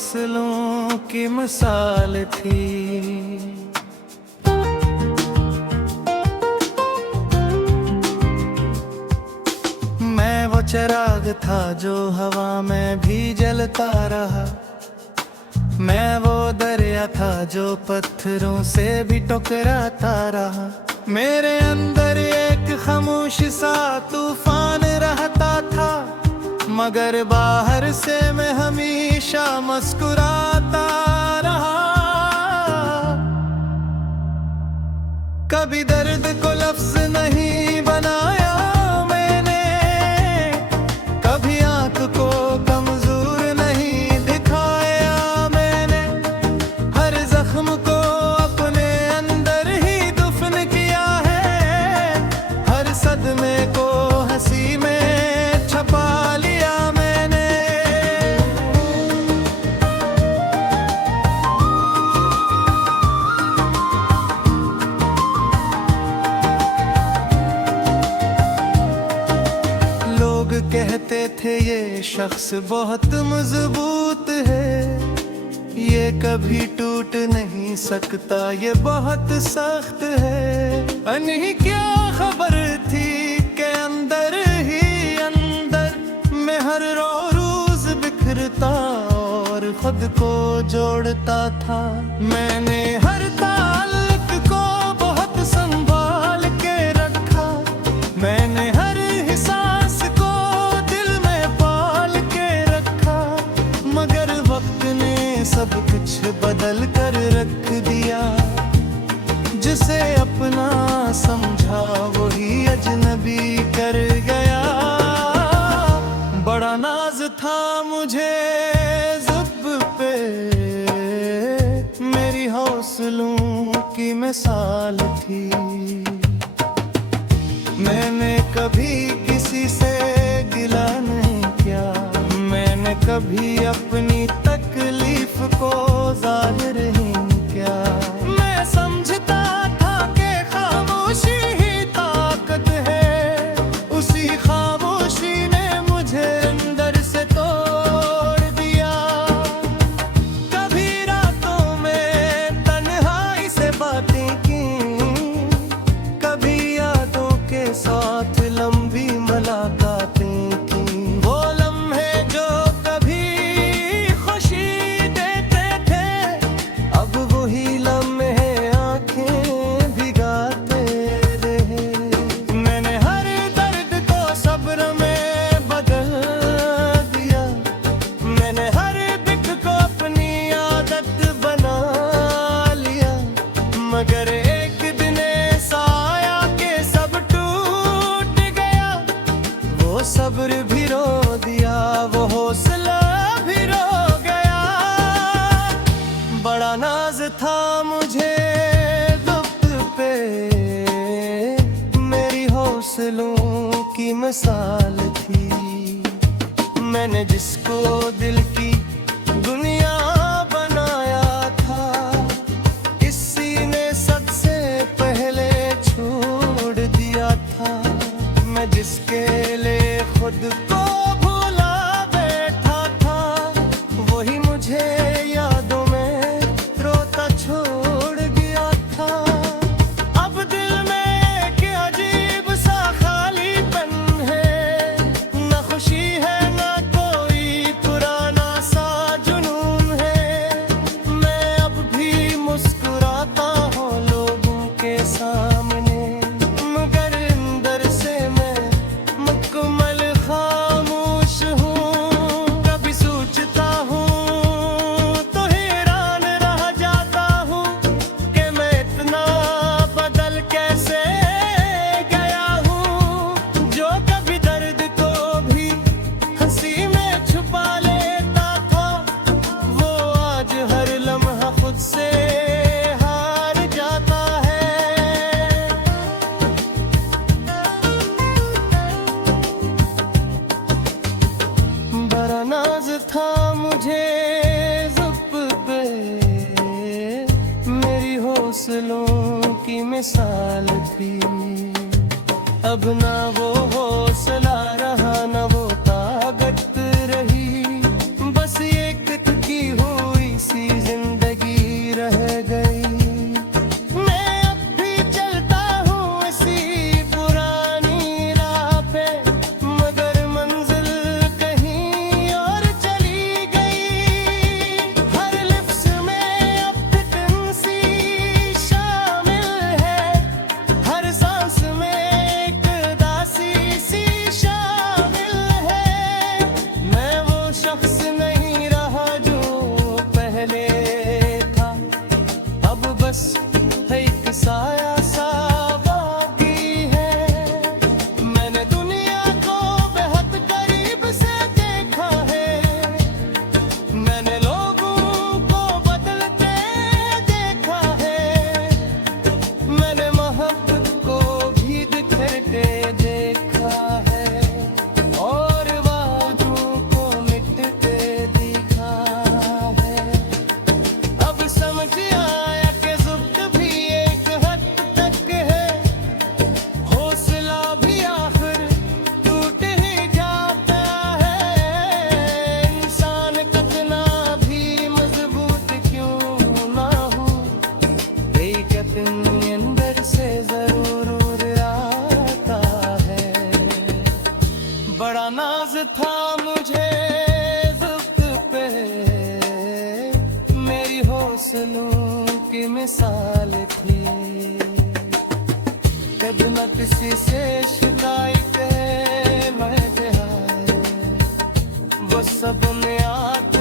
हौसलों की मिसाल थी। मैं वो चिराग था जो हवा में भी जलता रहा, मैं वो दरिया था जो पत्थरों से भी टकराता रहा। मेरे अंदर एक खामोश सा तूफान रहता था, मगर बाहर से मैं हमेशा मुस्कुराता रहा। कभी दर्द को लफ्ज नहीं बनाया मैंने, कभी आंख को कमजोर नहीं दिखाया मैंने। हर जख्म को अपने अंदर ही दफन किया है, हर सदमे को हंसी में छपा लिया मैंने। लोग कहते थे ये शख्स बहुत मजबूत है, ये कभी टूट नहीं सकता, ये बहुत सख्त है। अनहीं क्या खबर थी कि अंदर ही अंदर मैं हर रोज बिखरता और खुद को जोड़ता था। मैंने हर ताल्लुक को बहुत संभाल के रखा, मैंने हर एहसास को दिल में पाल के रखा। मगर वक्त ने सब कुछ बदल कर रख दिया, जिसे अपना समझा वही अजनबी कर गया। बड़ा नाज था मुझे ज़ुब पे, मेरी हौसलों की मिसाल थी। मैंने कभी किसी से गिला नहीं किया, मैंने कभी अपनी तकलीफ को जाहिर नहीं किया। मैं समझता था कि खामोशी ही ताकत है, उसी खामोशी ने मुझे अंदर से तोड़ दिया। कभी रातों में तन्हाई से बातें की, कभी यादों के साथ लंबी मुलाकातें की। वो लम्हे जो कभी खुशी देते थे, अब वही लम्हे आंखें भिगाते रहे। मैंने हर दर्द को सब्र में बदल दिया, मैंने हर दिक को अपनी आदत बना लिया। मगर एक दिन ऐसा आया कि सब टूट गया, वो सब्र भी रो दिया, वो हौसला भी रो गया। बड़ा नाज था मुझे दुख पे, मेरी हौसलों की मिसाल थी। मैंने जिसको दिल की दुनिया बनाया था, इसी ने सबसे पहले छोड़ दिया था। मैं जिसके लिए खुद को भूला बैठा था, वही मुझे यादों में रोता छोड़ गया था। अब दिल में एक अजीब सा खालीपन है, न खुशी है न कोई पुराना सा जुनून है। मैं अब भी मुस्कुराता हूँ लोगों के सामने, मगर अंदर से मैं मुकम्मल खामोश हूँ। कभी सोचता हूँ तो हैरान रह जाता हूँ कि मैं इतना बदल कैसे गया हूँ। जो कभी दर्द को भी हंसी में छुपा लेता था, वो आज हर लम्हा खुद से हार जाता है। बड़ा नाज था मुझे ज़ुब पे, मेरी हौसलों की मिसाल थी। अब ना वो हौसला रहा, ना वो ताकत रही, बस एक थकी हूँ हौसलों की मिसाल थी। कभी न किसी से शिकायत है मैं जहाँ वो सब में आते